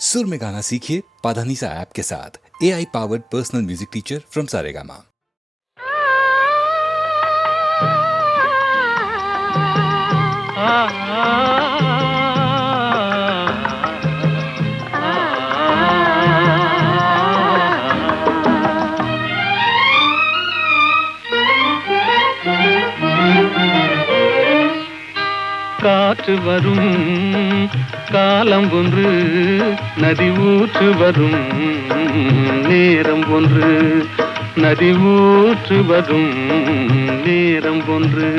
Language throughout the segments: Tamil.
सुर में गाना सीखिए पाधानीसा ऐप के साथ। AI powered personal music teacher from Saregama. காற்று வரும் காலம் ஒன்று, நதி ஊற்று வரும் நேரம் ஒன்று, நதி ஊற்று வரும் நேரம் ஒன்று.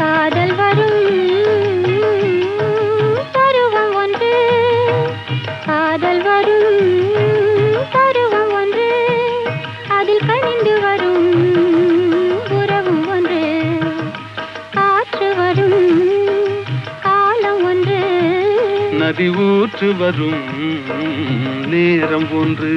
காதல் வரும் பருவம் ஒன்று, காதல் வரும் பருவம் ஒன்று, அதில் கனிந்து வரும் உறவும் ஒன்று. காற்று வரும் காலம் ஒன்று, நதி ஊற்று வரும் நேரம் ஒன்று.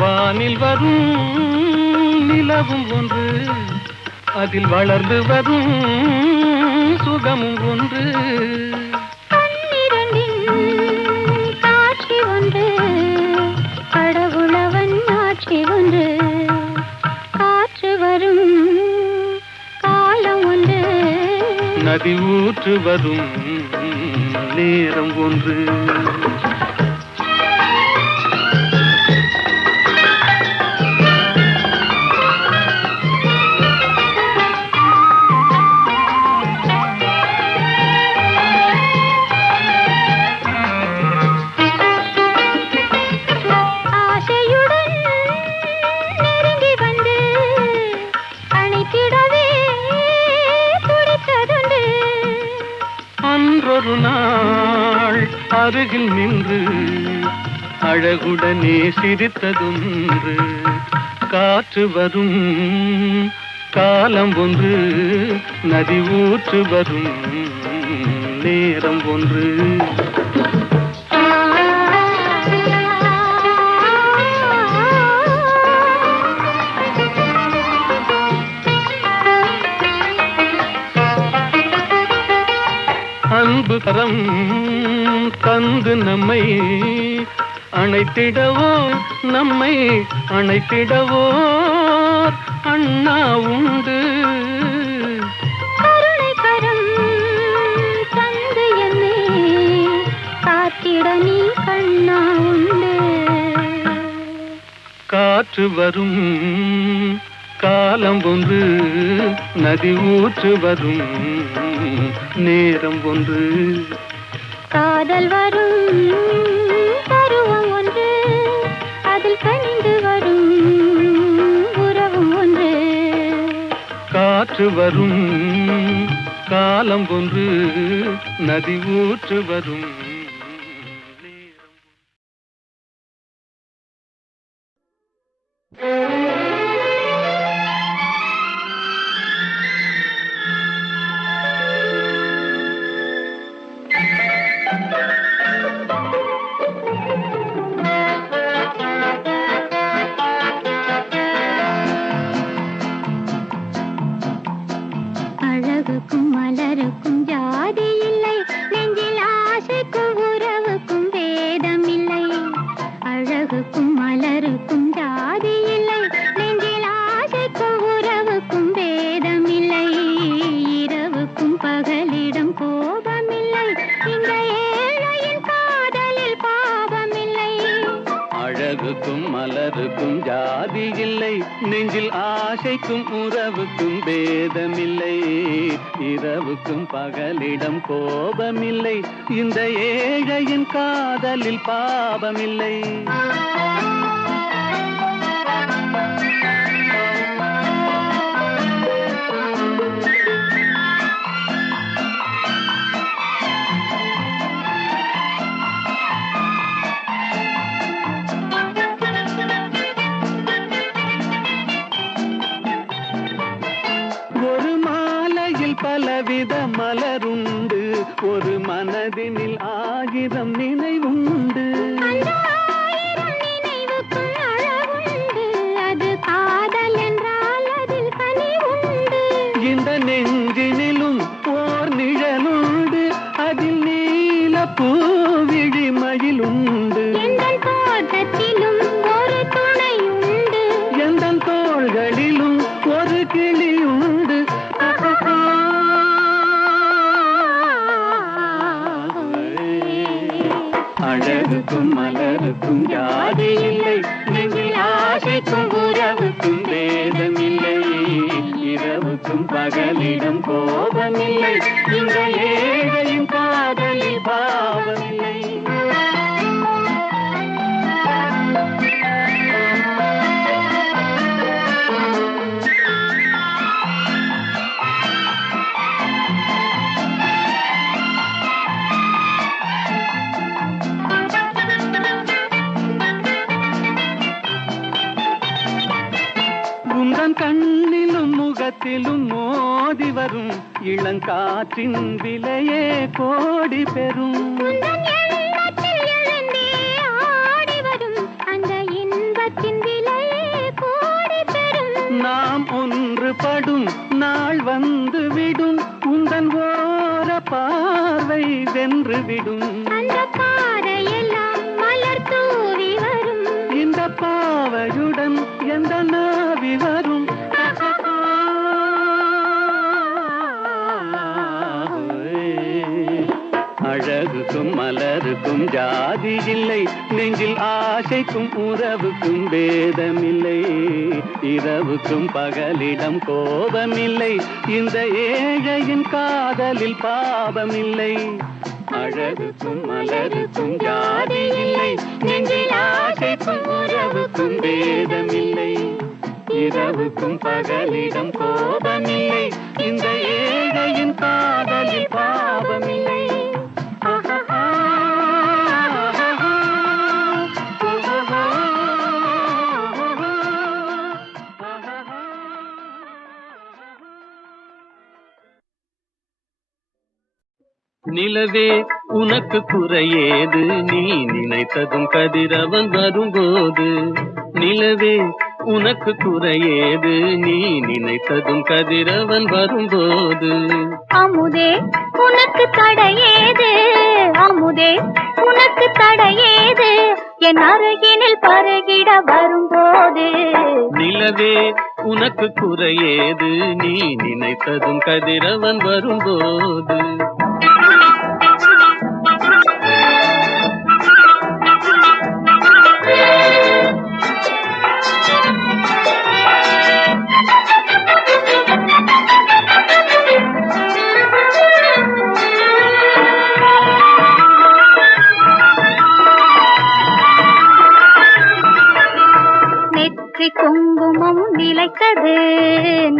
வானில் வரும் நிலவும் ஒன்று, அதில் வளர்ந்து வரும் சுகமும் ஒன்று. கண்ணிரண்டின் காட்சி ஒன்று, கடவுளவன் ஆட்சி ஒன்று. காற்று வரும் காலம் ஒன்று, நதி ஊற்று வரும் நேரம் ஒன்று. ஆசையுடன் நெருங்கி வந்து அணைத்திடவே துடித்ததுண்டு. அன்றொரு நாள் அருகில் நின்று அழகுடனே சிரித்ததொன்று. காற்று வரும் காலம் ஒன்று, நதி ஊற்று வரும் நேரம் ஒன்று. அன்பு கரம் தந்து நம்மை அணைத்திடவோ, நம்மை அணைத்திடவோ அண்ணா உண்டு. கருணை கரம் தந்து என்னை காத்திட நீ கண்ணா உண்டு. காற்று வரும் காலம் ஒன்று, நதி ஊற்று வரும் நேரம் ஒன்று. காதல் வரும் பருவம் ஒன்று, அதில் கனிந்து வரும் உறவும் ஒன்று. காற்று வரும் காலம் ஒன்று, நதி ஊற்று வரும் நேரம். அழகுக்கும் மலருக்கும் ஜாதி இல்லை, நெஞ்சில் ஆசைக்கும் உறவுக்கும் வேதம் இல்லை. அழகுக்கும் மலருக்கும் ஜாதி இல்லை, நெஞ்சில் ஆசைக்கும் உறவுக்கும் வேதம் இல்லை. இரவுக்கும் பகலிடம் கோபமில்லை, இந்த ஏழையின் காதலில் பாவமில்லை. அழகுக்கும் மலருக்கும் ஜாதி இல்லை, நெஞ்சில் ஆசைக்கும் உறவுக்கும் பேதமில்லை. இரவுக்கும் பகலிடம் கோபமில்லை, இந்த ஏழையின் காதலில் பாவமில்லை. பலவித மலருண்டு, ஒரு மனதினில் 1000 நினைவுண்டு. நினைவுக்கும் அழகுண்டு, அது காதல் என்றால் அதில் கனிவுண்டு. இந்த நெஞ்சினிலும் ஓர் நிழலுண்டு, அதில் நீல பூவிழிமயிலுண்டு. எங்கள் தோட்டத்திலும் ஒரு துணையுண்டு, எந்தன் தோள்களிலும் ஒரு கிளியுண்டு. அழகுக்கும் மலருக்கும் ஜாதி இல்லை, நெஞ்சில் ஆசைக்கும் உறவுக்கும் வேதமில்லை. இரவுக்கும் பகலிடம் கோபமில்லை, இந்த ஏழையின் காதலில் பாவமில்லை. உந்தன் கண்ணிலும் முகத்திலும் மோதி வரும் இளங்காற்றின் விலையே கோடி பெறும். உந்தன் எண்ணத்தில் எழுந்தே ஆடி வரும் அந்த இன்பத்தின் விலையே கோடி பெறும். நாம் ஒன்றுபடும் நாள் வந்து விடும், உந்தன் ஓர பார்வை வென்று விடும். அந்த பாதையெல்லாம் மலர் தூவி வரும், இந்த பாவையுடன் எந்த நாவி வரும். அழகுக்கும் மலருக்கும் ஜாதி இல்லை, நெஞ்சில் ஆசைக்கும் உறவுக்கும் வேதமில்லை. இரவுக்கும் பகலிடம் கோபமில்லை, இந்த ஏழையின் காதலில் பாவமில்லை. அழகுக்கும் மலருக்கும் ஜாதி இல்லை, நெஞ்சில் ஆசைக்கும் உறவுக்கும் வேதமில்லை. இரவுக்கும் பகலிடம் கோபமில்லை, இந்த ஏழையின் காதலில் பாவமில்லை. நிலவே உனக்கு குறையேது, நீ நினைத்ததும் கதிரவன் வரும்போது. நிலவே உனக்கு குறையேது, நீ நினைத்ததும் கதிரவன் வரும்போது. அமுதே உனக்கு தடையேது, அமுதே உனக்கு தடையேது, என் அருகினில் பருகிட வரும்போது. நிலவே உனக்கு குறையேது, நீ நினைத்ததும் கதிரவன் வரும்போது. நெற்றி குங்குமம் நிலைத்தது,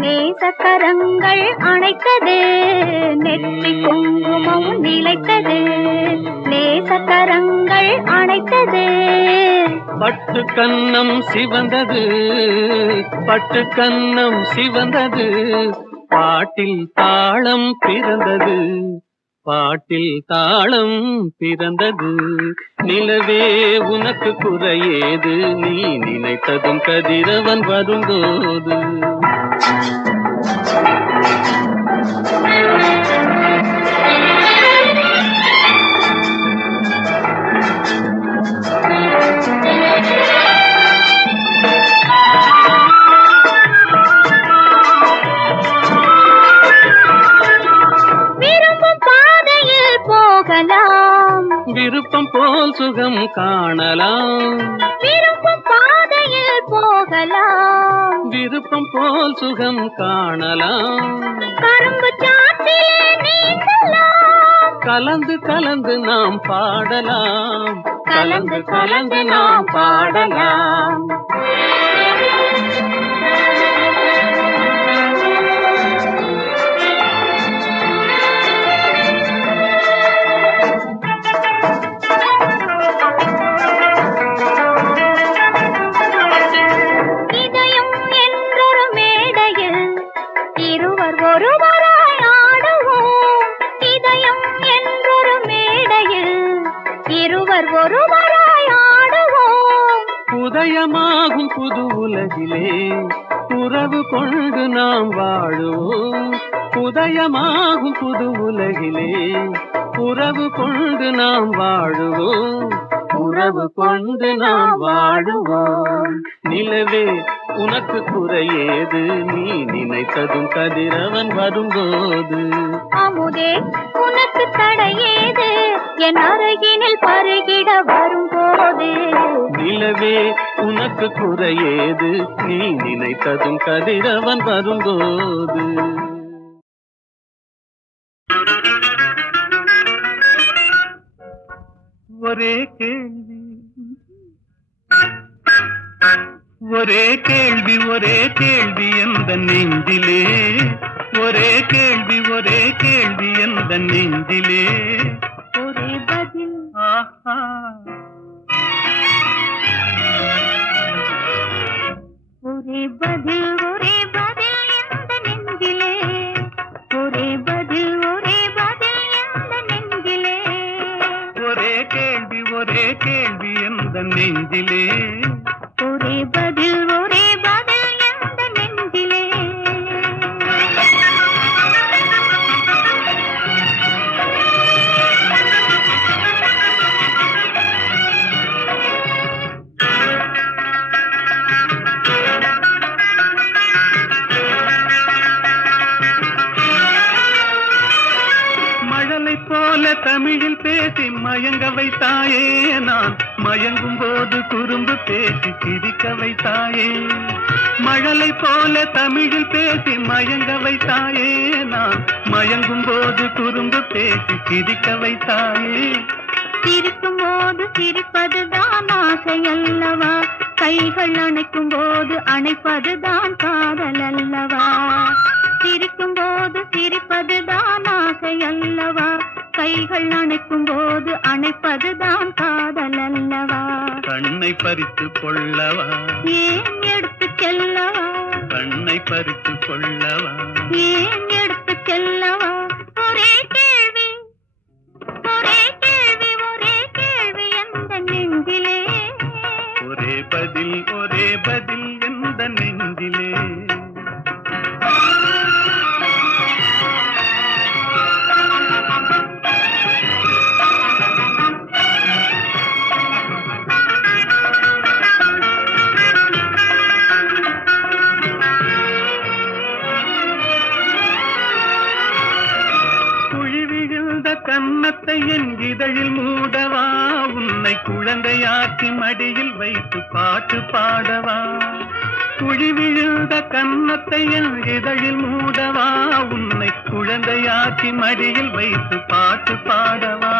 நேசக்கரங்கள் அணைத்தது. நெற்றி குங்குமம் நிலைத்தது, நேசக்கரங்கள் அணைத்தது. பட்டு கன்னம் சிவந்தது, பட்டு கன்னம் சிவந்தது. பாட்டில் தாளம் பிறந்தது, பாட்டில் தாளம் பிறந்தது. நிலவே உனக்கு குறையேது, நீ நினைத்ததும் கதிரவன் வரும்போது. விருப்பம் போல் சுகம் காணலாம், விருப்பம் பாதையில் போகலாம். விருப்பம் போல் சுகம் காணலாம். கரும்பு சாற்றிலே நீந்தலாம், கலந்து கலந்து நாம் பாடலாம், கலந்து கலந்து நாம் பாடலாம். இதயம் என்றொரு மேடையில் இருவர் ஒருவராய் ஆட உதயமாகும் புது உலகிலே உறவு கொண்டு நாம் வாழுவோம். உதயமாகும் புது உலகிலே உறவு கொண்டு நாம் வாழுவோம். உறவு கொண்டு நாம் வாழுவோம். நிலவே உனக்கு குறையேது, நீ நினைத்ததும் கதிரவன் வரும்போது. அமுதே உனக்கு தடையேது, என் அருகினில் பருகிட வரும்போது. நிலவே உனக்கு குறையேது, நீ நினைத்ததும் கதிரவன் வரும்போது. ஒரே கேள்வி ஒரே கேள்வி ஒரே கேள்வி எந்த நெஞ்சிலே, ஒரே கேள்வி ஒரே கேள்வி எந்த நெஞ்சிலே. ஒரே பதில் ஆஹா ஒரே பதில் ஒரே பதில் எந்த நெஞ்சிலே. ஒரே பதில் ஒரே பதில் எந்த நெஞ்சிலே. ஒரே கேள்வி ஒரே கேள்வி எந்த நெஞ்சிலே. ஒரே பதில் ஒரே பதில் எந்த நெஞ்சிலே. மழலை போல தமிழில் பேசி மயங்க வைத்தாயே, நான் மயங்கும் போது குறும்பு பேசி சிரிக்க வைத்தாயே. மழலை போல தமிழில் பேசி மயங்க வைத்தாயே, நான் மயங்கும் போது குறும்பு பேசி சிரிக்க வைத்தாயே. சிரிக்கும் போது சிரிப்பதுதான் ஆசை அல்லவா, கைகள் அணைக்கும் போது அணைப்பதுதான் காதல் அல்லவா. சிரிக்கும் போது சிரிப்பதுதான் ஆசை அல்லவா, கைகள் அணைக்கும் போது அணைப்பதுதான் காதல் அல்லவா. கண்ணை பறித்து கொள்ளவா, ஏன் எடுத்து செல்லவா, கண்ணை பறித்து கொள்ளவா. ஏன் எடுத்து செல்லவா. ஒரே கேள்வி ஒரே கேள்வி ஒரே கேள்வி எந்த நெஞ்சிலே. ஒரே பதில் எந்த நெஞ்சிலே. கன்னத்தை என் இதழில் மூடவா, உன்னை குழந்தையாக்கி மடியில் வைத்து பாட்டு பாடவா. குழி விழுந்த கன்னத்தை என் இதழில் மூடவா, உன்னை குழந்தையாக்கி மடியில் வைத்து பாட்டு பாடவா.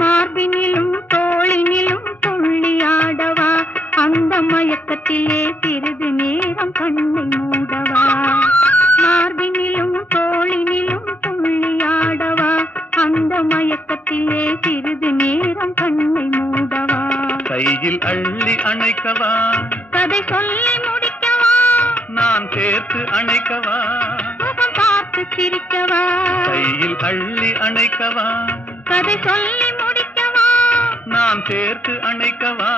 மார்பினிலும் தோளினிலும் துள்ளியாடவா, அந்த மயக்கத்திலே சிறிது நேரம் கண்ணை மூடவா. மார்பினிலும் தோளினிலும் துள்ளியாடவா, அந்த மயக்கத்திலே சிறிது நேரம் கண்ணை மூடவா. கையில் அள்ளி அணைக்கவா, கதை சொல்லி முடிக்கவா, நான் சேர்த்து அணைக்கவா. முகம் பார்த்து சிரிக்கவா, கையில் அள்ளி அணைக்கவா, கதை சொல்லி முடிக்கவா, நான் சேர்த்து அணைக்கவா.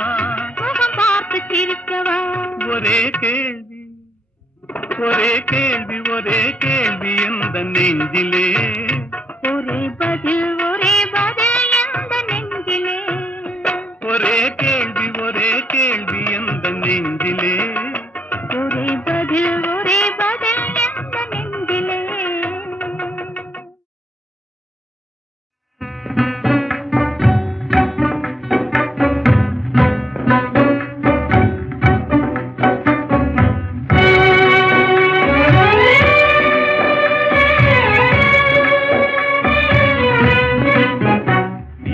முகம் பார்த்து சிரிக்கவா. ஒரே கேள்வி ஒரே கேள்வி ஒரே கேள்வி எந்த நெஞ்சிலே. ஒரே பதில் ஒரே பதில் எந்த நெஞ்சிலே. ஒரே கேள்வி ஒரே கேள்வி எந்த நெஞ்சிலே. ஒரே பதில் ஒரே பதில் எந்த நெஞ்சிலே.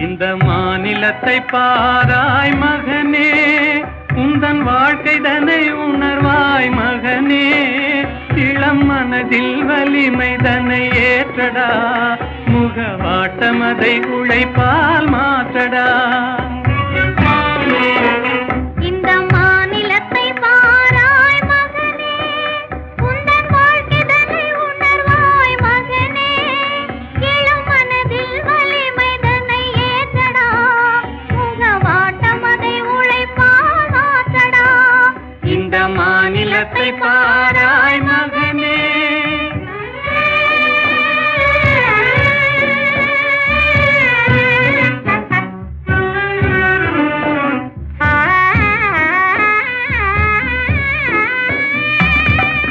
இந்த மாநிலத்தை பாராய் மகனே, உந்தன் வாழ்க்கை தனை உணர்வாய் மகனே. இளம் மனதில் வலிமை தனை ஏற்றடா, முகவாட்டமதை உழைப்பால் மாற்றடா. இந்த மாநிலத்தை பாராய் மகனே, உந்தன் வாழ்க்கை தனை உணர்வாய் மகனே. இளம் மனதில் வலிமை தனை ஏற்றடா, முகவாட்டம் அதை உழைப்பால் மாற்றடா. பாராய் மகனே.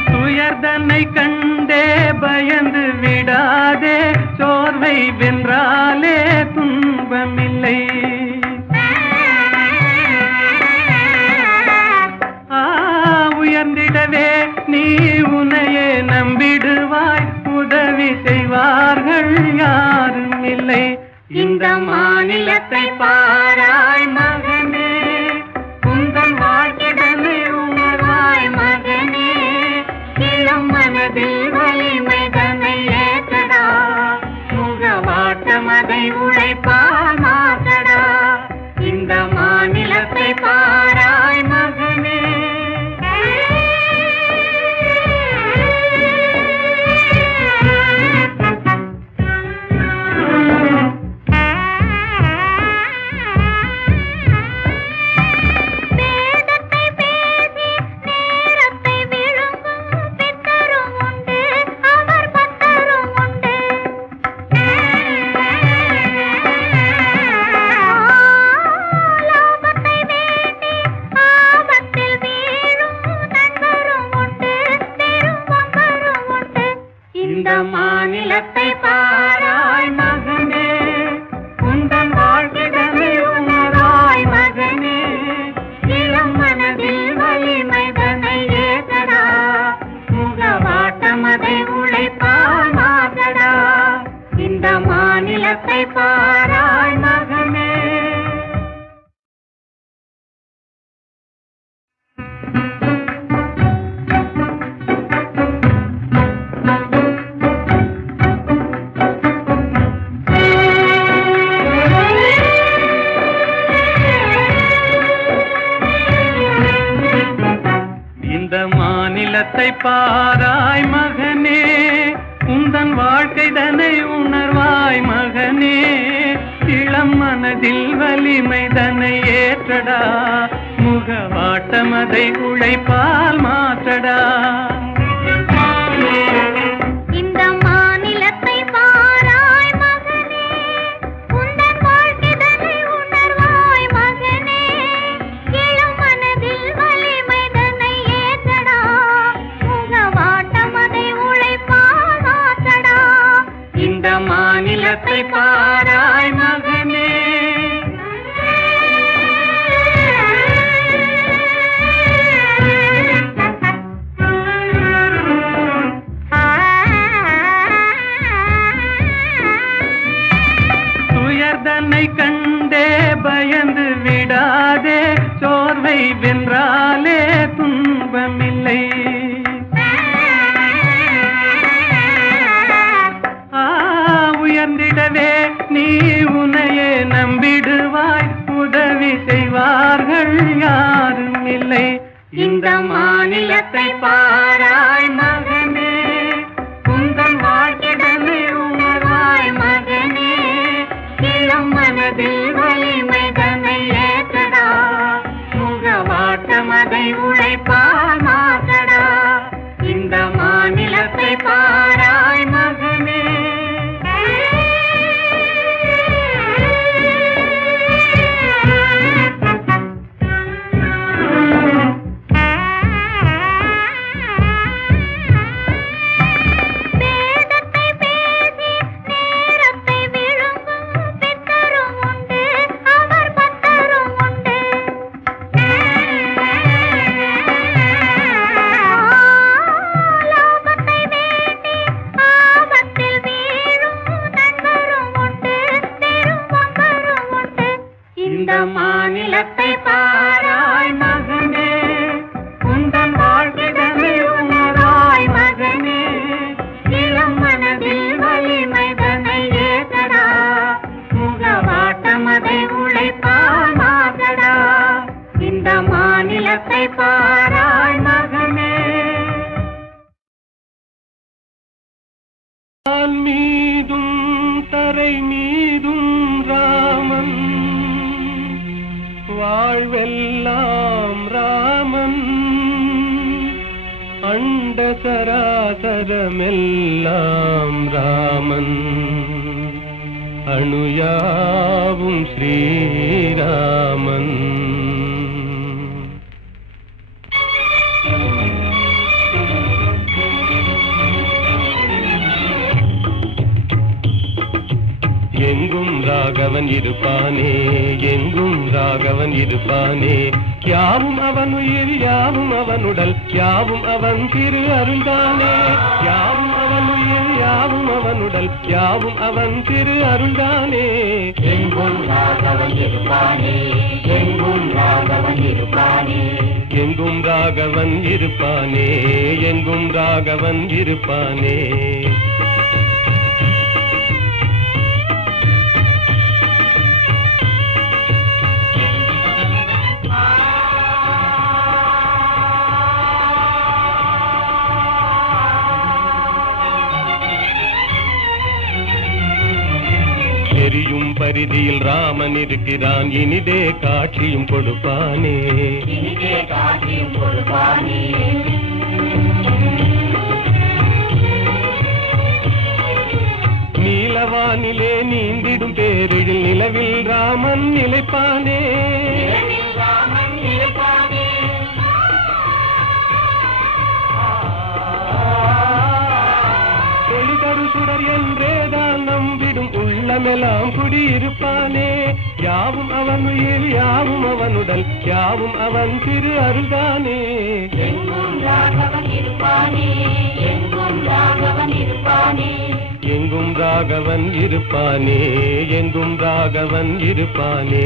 துயர்தனை கண்டே பயந்து விடாதே, சோர்வை வென்றாலே துன்பமில்லை. உயர்ந்திடவே நீ உன்னையே நம்பிடுவாய், உதவி செய்வார்கள் யாரும் இல்லை. இந்த மாநிலத்தை பாராய் மகனே, உங்கள் வாழ்க்கைதனை உணர்வாய் மகனே. இளம் மனதில் வலிமை தன்னை ஏற்றடா, முகவாட்டம் அதை உழைப்பால் மாற்றடா. இந்த மாநிலத்தை பாராய் மகனே. இந்த மாநிலத்தை பாராய் மகனே, உந்தன் வாழ்க்கைதனை உணராய் மகனே. இளம் மனதில் வலிமை தன்னை ஏற்றடா, முகவாட்டம் அதை உழைப்பால் மாற்றடா. இந்த மாநிலத்தை பாராய் மகனே. மாநிலத்தை பாராய் மகனே, உந்தன் வாழ்க்கைதனை உணர்வாய் மகனே. இளம் மனதில் வலிமை தன்னை ஏற்றடா, முகவாட்டம் அதை உழைப்பால் மாற்றடா. இந்த மாநிலத்தை பாராய் மகனே, உந்தன் வாழ்க்கைதனை உணர்வாய் மகனே. இளம் மனதில் வலிமை தன்னை ஏற்றடா, முகவாட்டம் அதை உழைப்பால் மாற்றடா. இந்த மாநிலத்தை பாராய் மகனே. துயர்தனை கண்டே பயந்து விடாதே, சோர்வை வென்றாலே துன்பமில்லை. உயர்ந்திடவே நீ உன்னையே நம்பிடுவாய், உதவி செய்வார்கள் யாரும் இல்லை. இந்த மாநிலத்தை பாராய் மகனே, உந்தன் வாழ்க்கைதனை உணர்வாய் மகனே. இளம் மனதில் வலிமை தன்னை ஏற்றடா, முகவாட்டம் அதை உழைப்பால் மாற்றடா. இந்த மாநிலத்தை பாராய் மகனே. இந்த மாநிலத்தை பாராய் மகனே, உந்தன் வாழ்க்கைதனை உணராய் மகனே. இளம் மனதில் வலிமை தன்னை ஏற்றடா, முகவாட்டம் அதை உழைப்பால் மாற்றடா. இந்த மாநிலத்தை பாராய் மகனே. மீதும் தரை மீதும் ராமன், வாழ்வெல்லாம் ராமன். அண்ட சராசரமெல்லாம் ராமன், அணுயாவும் ஸ்ரீராமன். எங்கும் ராகவன் இருப்பானே, எங்கும் ராகவன் இருப்பானே, யாவும் அவன் உயிர் யாவும் அவன் உடல் யாவும் அவன் திரு அருள்தானே, யாவும் அவன் உயிர் யாவும் அவன் உடல் யாவும் அவன் திரு அருள்தானே. எங்கும் ராகவன் இருப்பானே, எங்கும் ராகவன் இருப்பானே, எங்கும் ராகவன் இருப்பானே, எங்கும் ராகவன் இருப்பானே. பரிதியில் ராமன் இருக்கிறான், இனிதே காட்சியும் கொடுப்பானே, இனிதே காட்சியும் கொடுப்பானே. நீலவானிலே நீந்திடும் பேரில் நிலவில் ராமன் நிலைப்பானே, நிலவில் ராமன் நிலைப்பானே. ஒளிதரு சுடர் என்றேதான் நம்பிடும் உள்ளமெல்லாம் குடியிருப்பானே, யாவும் அவன் உயிர் யாவும் அவன் உடல் யாவும் அவன் திரு அருள்தானே. எங்கும் ராகவன் இருப்பானே, எங்கும் ராகவன் இருப்பானே, எங்கும் ராகவன் இருப்பானே, எங்கும் ராகவன் இருப்பானே.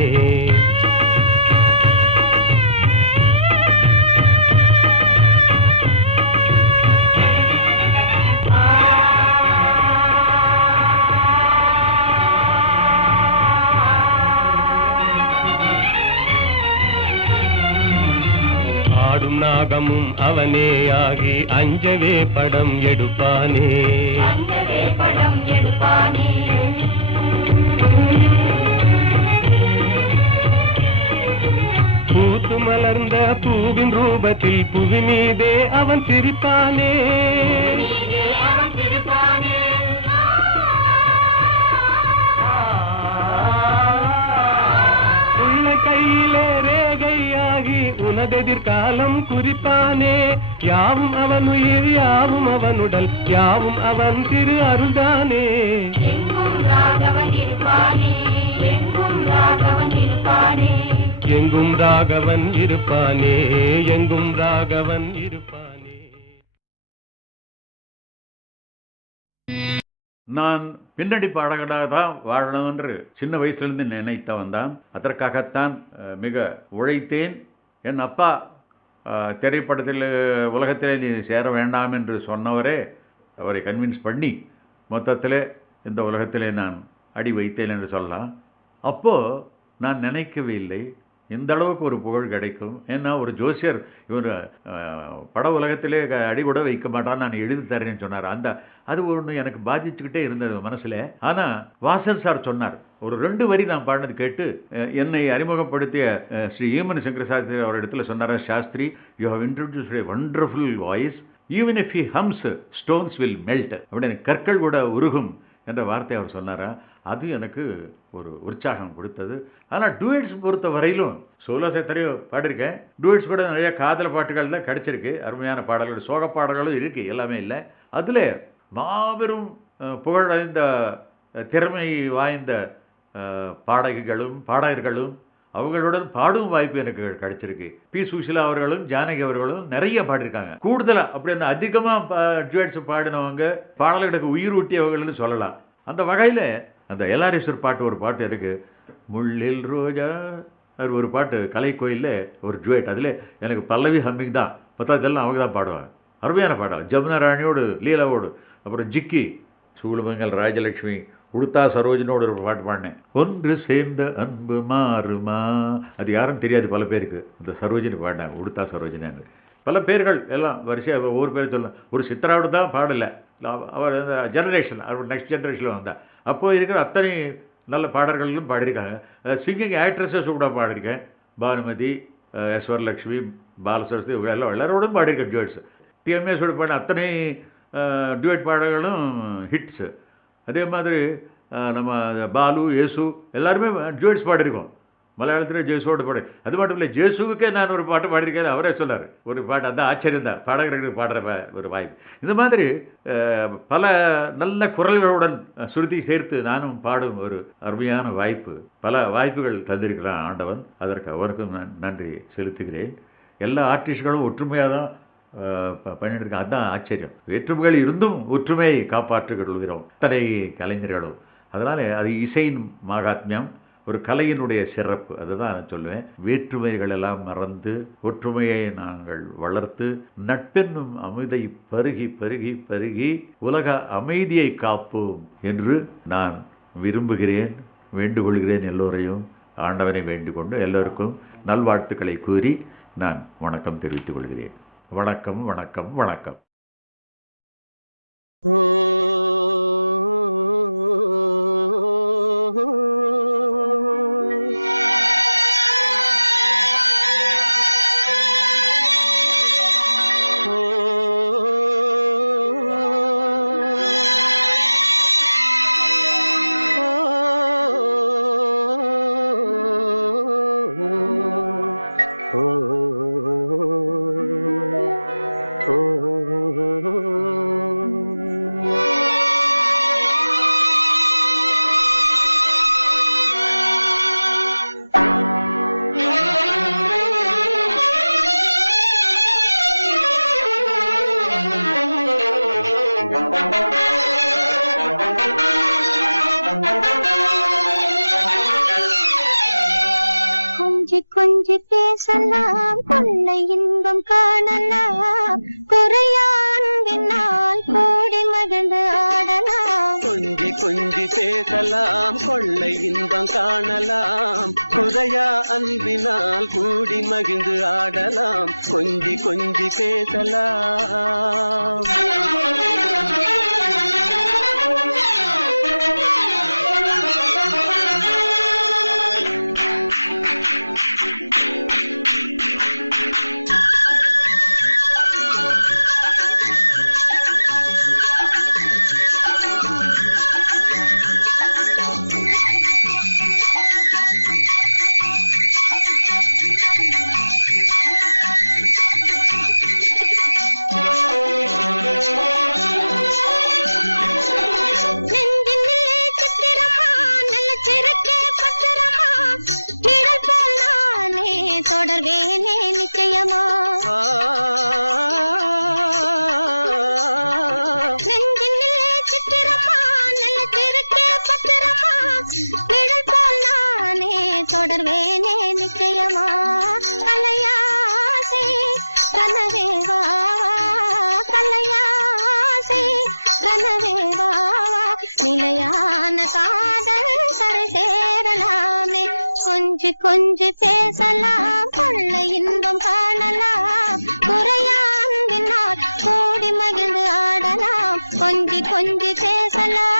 நாகமும் அவனே ஆகி அஞ்சவே படம் எடுப்பானே, அஞ்சவே படம் எடுப்பானே. பூத்து மலர்ந்த பூவின் ரூபத்தில் புவி மீதே அவன் சிரிப்பானே, அவன் சிரிப்பானே. உள்ள கையிலே ரேகையாகி உனதெதிர்காலம் குறிப்பானே, யாவும் அவன் உயிர் யாவும் அவன் உடல் யாவும் அவன் திரு அருள்தானே. எங்கும் ராகவன் இருப்பானே, எங்கும் ராகவன் இருப்பானே, எங்கும் ராகவன் இருப்பானே, எங்கும் ராகவன் இருப்பானே. நான் பின்னணி பாடகராக தான் வாழணும் என்று சின்ன வயசுலேருந்து நினைத்தவன் தான். அதற்காகத்தான் மிக உழைத்தேன். என் அப்பா திரைப்படத்தில் உலகத்திலே நீ சேர வேண்டாம் என்று சொன்னவரே அவரை கன்வின்ஸ் பண்ணி மொத்தத்தில் இந்த உலகத்திலே நான் அடி வைத்தேன் என்று சொல்லலாம். அப்போது நான் நினைக்கவே இல்லை இந்த அளவுக்கு ஒரு புகழ் கிடைக்கும். ஏன்னா ஒரு ஜோசியர் இவர் பட உலகத்திலே அடி கூட வைக்க மாட்டான், நான் எழுதி தரேன்னு சொன்னார். அது ஒன்று எனக்கு பாதிச்சுக்கிட்டே இருந்தது மனசில். ஆனால் வாசன் சார் சொன்னார், ஒரு 2 வரி நான் பாடினது கேட்டு என்னை அறிமுகப்படுத்திய ஸ்ரீ ஈமன் சங்கர சாஸ்திரி அவர் இடத்துல சொன்னார், Shastri you have introduced a wonderful voice, even if he hums stones will melt, அப்படின்னு கற்கள் கூட உருகும் என்ற வார்த்தை அவர் சொன்னாரா. அது எனக்கு ஒரு உற்சாகம் கொடுத்தது. ஆனால் டூயட்ஸ் பொறுத்த வரையிலும் சோலோஸ் எத்தனையோ பாடிருக்கேன், டூயட்ஸ் கூட நிறைய காதல் பாட்டுகள் தான் கிடச்சிருக்கு, அருமையான பாடல்கள், சோக பாடல்களும் இருக்குது, எல்லாமே இல்லை. அதில் மாபெரும் புகழடைந்த திறமை வாய்ந்த பாடகர்களும் அவங்களுடன் பாடும் வாய்ப்பு எனக்கு கிடைச்சிருக்கு. பி சுஷிலா அவர்களும் ஜானகி அவர்களும் நிறைய பாடிருக்காங்க. கூடுதலாக அப்படி அந்த அதிகமாக டூயட்ஸ் பாடினவங்க பாடல்களுக்கு உயிர் ஊட்டியவர்கள்னு சொல்லலாம். அந்த வகையில் அந்த எல்ஆர்எஸ்வர் பாட்டு ஒரு பாட்டு இருக்குது, முள்ளில் ரோஜா, அது ஒரு பாட்டு கலைக்கோயிலில் ஒரு ஜுவேட். அதில் எனக்கு பல்லவி ஹம்மிங் தான், மற்றதெல்லாம் அவங்க தான் பாடுவாங்க. அருமையான பாடல், ஜமுனா ராணியோடு லீலாவோடு. அப்புறம் ஜிக்கி சூளுமங்கல் ராஜலட்சுமி உடுத்தா சரோஜினோடு ஒரு பாட்டு பாடினேன், ஒன்று சேர்ந்த அன்பு மாறுமா. அது யாரும் தெரியாது பல பேருக்கு, இந்த சரோஜினி பாடினேன், உடுத்தா சரோஜினாங்க. பல பேர்கள் எல்லாம் வரிசையாக ஒவ்வொரு பேர் சொல்லலாம். ஒரு சித்ராவோடு தான் பாடலை, அவர் அந்த ஜெனரேஷன், அவர் நெக்ஸ்ட் ஜெனரேஷனில் வந்தால் அப்போது இருக்கிற அத்தனை நல்ல பாடல்களும் பாடியிருக்காங்க. சிங்கிங் ஆக்ட்ரஸஸ் கூட பாடியிருக்கேன், பானுமதி, எஸ்வரலட்சுமி, பாலசரஸ்வதி, எல்லோரோடும் பாடியிருக்கேன் ஜுவேட்ஸ். டிஎம்எஸோட பாடின அத்தனை டியூட் பாடல்களும் ஹிட்ஸு. அதே மாதிரி நம்ம பாலு, இயேசு எல்லாருமே டியூட்ஸ் பாடியிருக்கோம். மலையாளத்தில் ஜேசுவோட பாடு. அது மட்டும் இல்லை, ஜேசுவுக்கே நான் ஒரு பாட்டு பாடியிருக்கேன். அவரே சொன்னார் ஒரு பாட்டு. அந்த ஆச்சரியம் தான் பாடகர்களுக்கு பாடுற ஒரு வாய்ப்பு. இந்த மாதிரி பல நல்ல குரல்களுடன் சுருதி சேர்த்து நானும் பாடும் ஒரு அருமையான வாய்ப்பு, பல வாய்ப்புகள் தந்திருக்கிறான் ஆண்டவன். அதற்கு அவருக்கும் நான் நன்றி செலுத்துகிறேன். எல்லா ஆர்டிஸ்ட்களும் ஒற்றுமையாக தான் பண்ணிட்டு இருக்கேன். அதுதான் ஆச்சரியம். வேற்றுமைகள் இருந்தும் ஒற்றுமையை காப்பாற்றிக் கொள்கிறோம் அத்தனை கலைஞர்களும். அதனால் அது இசையின் மகாத்மியம், ஒரு கலையினுடைய சிறப்பு. அதுதான் நான் சொல்லுவேன். வேற்றுமைகள் எல்லாம் மறந்து ஒற்றுமையை நாங்கள் வளர்த்து நட்பென்னும் அமிர்தை பருகி பருகி பருகி உலக அமைதியை காப்போம் என்று நான் விரும்புகிறேன், வேண்டுகொள்கிறேன். எல்லோரையும் ஆண்டவனை வேண்டிக் கொண்டு எல்லோருக்கும் நல்வாழ்த்துக்களை கூறி நான் வணக்கம் தெரிவித்துக் கொள்கிறேன். வணக்கம், வணக்கம், வணக்கம். கொஞ்சி பேசலாம், கொள்ளை இன்பம் காணலாம், குறையான்பினால் கூடி மகிழ்ந்து ஆடலாம். கொஞ்சி கொஞ்சி பேசலாம், கொள்ளை இன்பம் காணலாம், குறையா அன்பினால் கூடி மகிழ்ந்து ஆடலாம். கொஞ்சி கொஞ்சி பேசலாம். தொடர்வேனே நிச்சயமா, நெஞ்சினிலே சித்திரமா, நல்ல திருக்கே பத்திரமா, நிழல் போல் நானே தொடர்வேனே நிச்சயமா. கலையாசை கனவேவா, கலையாசை கனவேவா, நிலையான காதல் கரை சேரலாமே. கொஞ்சி கொஞ்சி பேசலாம், கொள்ளை இன்பம் காணலாம், குறையான்பினால் கூடி மகிழ்ந்து ஆடலாம். கொஞ்சி கொஞ்சி பேசலாம்.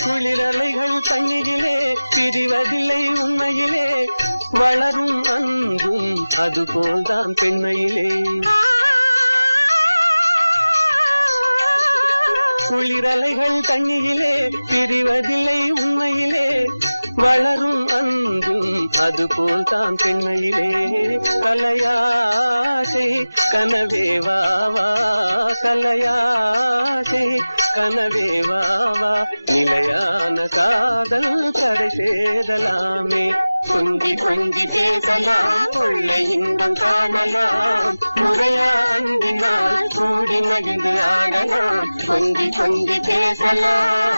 குளிரலைகள் தண்ணியிலே பிரிவதில்லை உண்மையிலே, வளரும் அன்பும் அதுபோல்தான் பெண்மையிலே. குளிரலைகள் தண்ணியிலே பிரிவதில்லை உண்மையிலே, வளரும் அன்பும் அதுபோல்தான் பெண்மையிலே. கலையாசை கனவேவாவா, கலையாசை கனவேவாவா, நிலையான காதல் கரை சேரலாமே. கொஞ்சி கொஞ்சி பேசலாம், கொள்ளை இன்பம் காணலாம், முறையான்பினால் கூடி மகிழ்ந்து ஆடலாம். கொஞ்சி கொஞ்சி பேசலாம்.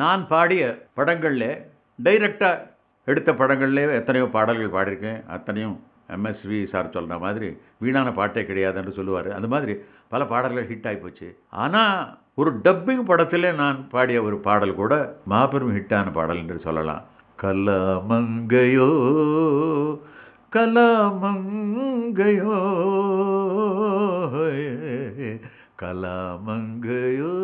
நான் பாடிய படங்களில் டைரக்டாக எடுத்த படங்கள்லே எத்தனையோ பாடல்கள் பாடியிருக்கேன். அத்தனையும் MSV சார் சொல்கிற மாதிரி வீணான பாட்டே கிடையாதுன்னு சொல்லுவார். அந்த மாதிரி பல பாடல்கள் ஹிட் ஆகிப்போச்சு. ஆனால் ஒரு டப்பிங் படத்தில் நான் பாடிய ஒரு பாடல் கூட மாபெரும் ஹிட்டான பாடல் என்று சொல்லலாம். கலாமங்கையோ கலாமங்கையோ கலாமங்கையோ.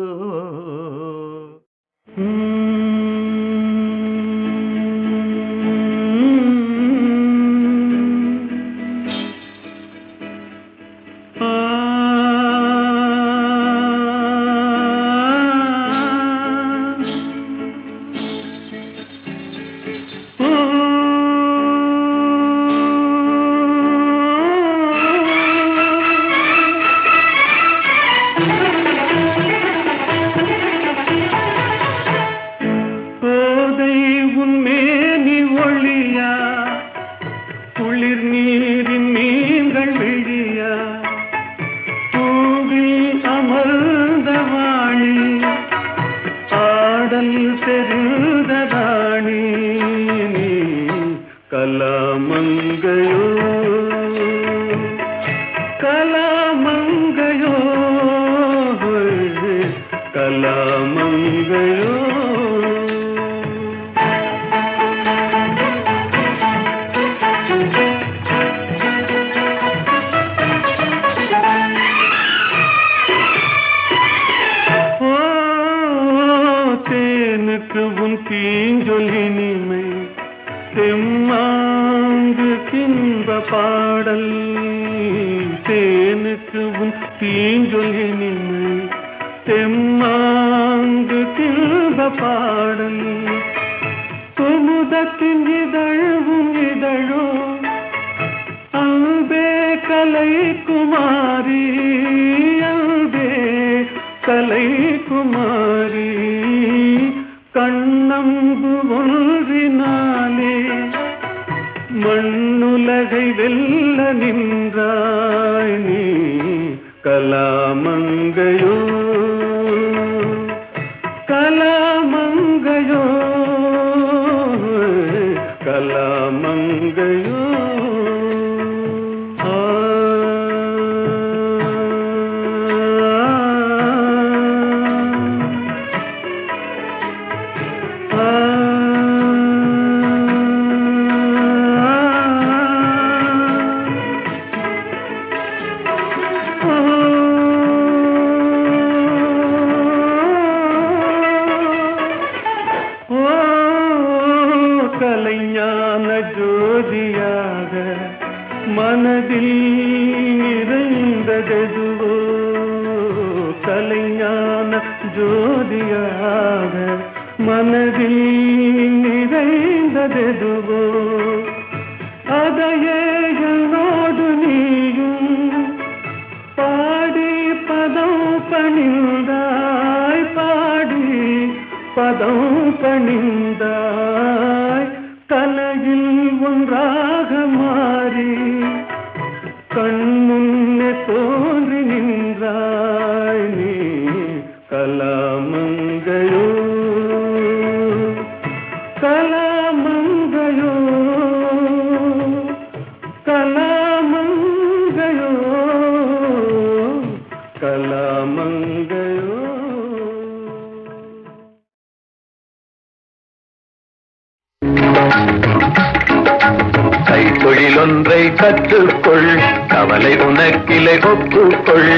கைத்தொழிலொன்றை கற்றுக்கொள், கவலை உனக்கிலை ஒப்புக்கொள்.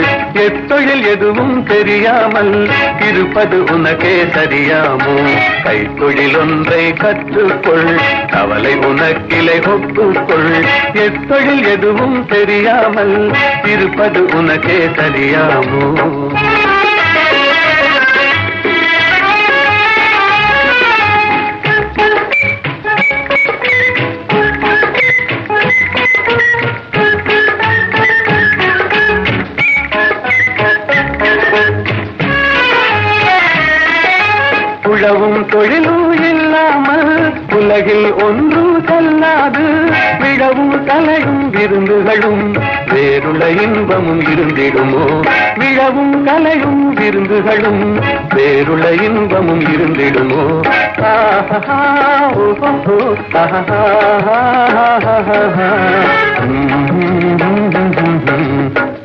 எத்தொழில் எதுவும் தெரியாமல் இருப்பது உனக்கே சரியாமோ? கைத்தொழிலொன்றை கற்றுக்கொள், கவலை உனக்கிலை ஒப்புக்கொள். எத்தொழில் எதுவும் தெரியாமல் இருப்பது உனக்கே சரியாமோ? உழவும் தொழிலும் இல்லாமல் உலகில் ஒன்று செல்லாது. விழவும் கலையும் விருந்துகளும் வேறுள்ள இன்பமும் இருந்திடுமோ? விழவும் கலையும் விருந்துகளும் வேறுள்ள இன்பமும் இருந்திடுமோ? ஆஹா ஓஹோ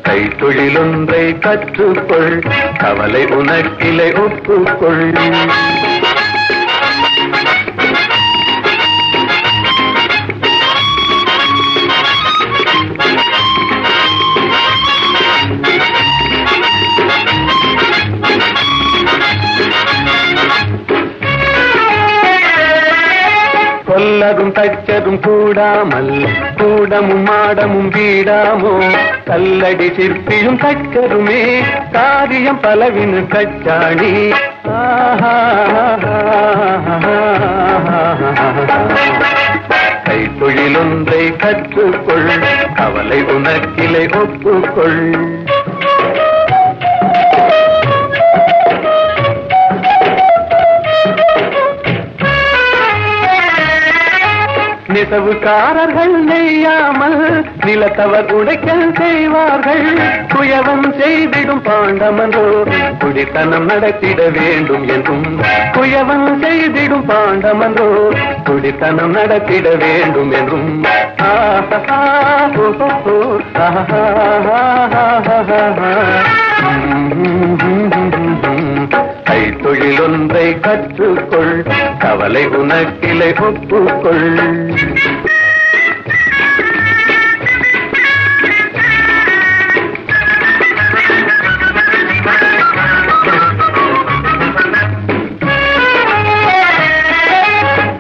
கைத்தொழிலொன்றை கற்றுக்கொள், கவலை உனக்கிலை ஒப்புக்கொள். கொல்லதும் தச்சதும் கூடாமல் கூடமும் மாடமும் வீடாமோ? கல்லடி சிற்பியும் தச்சதுமே காரியம் பலவினு கச்சாடி. கைத்தொழிலொன்றை கற்றுக்கொள், கவலை உனக்கிலை ஒப்புக்கொள். நெசவுக்காரர்கள் நெய்யாமல் நிலத்தவர் உடைக்கல் செய்வார்கள். குயவன் செய்திடும் பாண்டமன்றோ குடித்தனம் நடத்திட வேண்டும் என்றும். குயவன் செய்திடும் பாண்டமன்றோ குடித்தனம் நடத்திட வேண்டும் என்றும். கைத்தொழிலொன்றை கற்றுக்கொள், கவலை உனக்கிலை ஒப்புக்கொள்.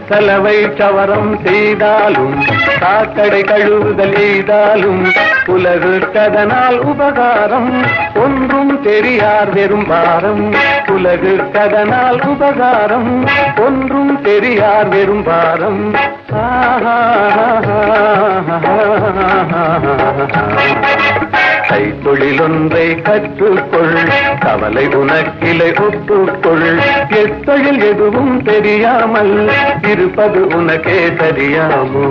சலவை சவரம் செய்தாலும் சாக்கடை கழுவுதல் எய்தாலும் உலகுக்கதனால் உபகாரம் ஒன்றும் தெரியார் வெறும் பாரம். உலகுக்கதனால் உபகாரம் ஒன்றும் தெரியார் வெறும் பாரம். கைத்தொழிலொன்றை கற்றுக்கொள், கவலை உனக்கிலை ஒப்புக்கொள். எத்தொழில் எதுவும் தெரியாமல் இருப்பது உனக்கே தெரியாமோ?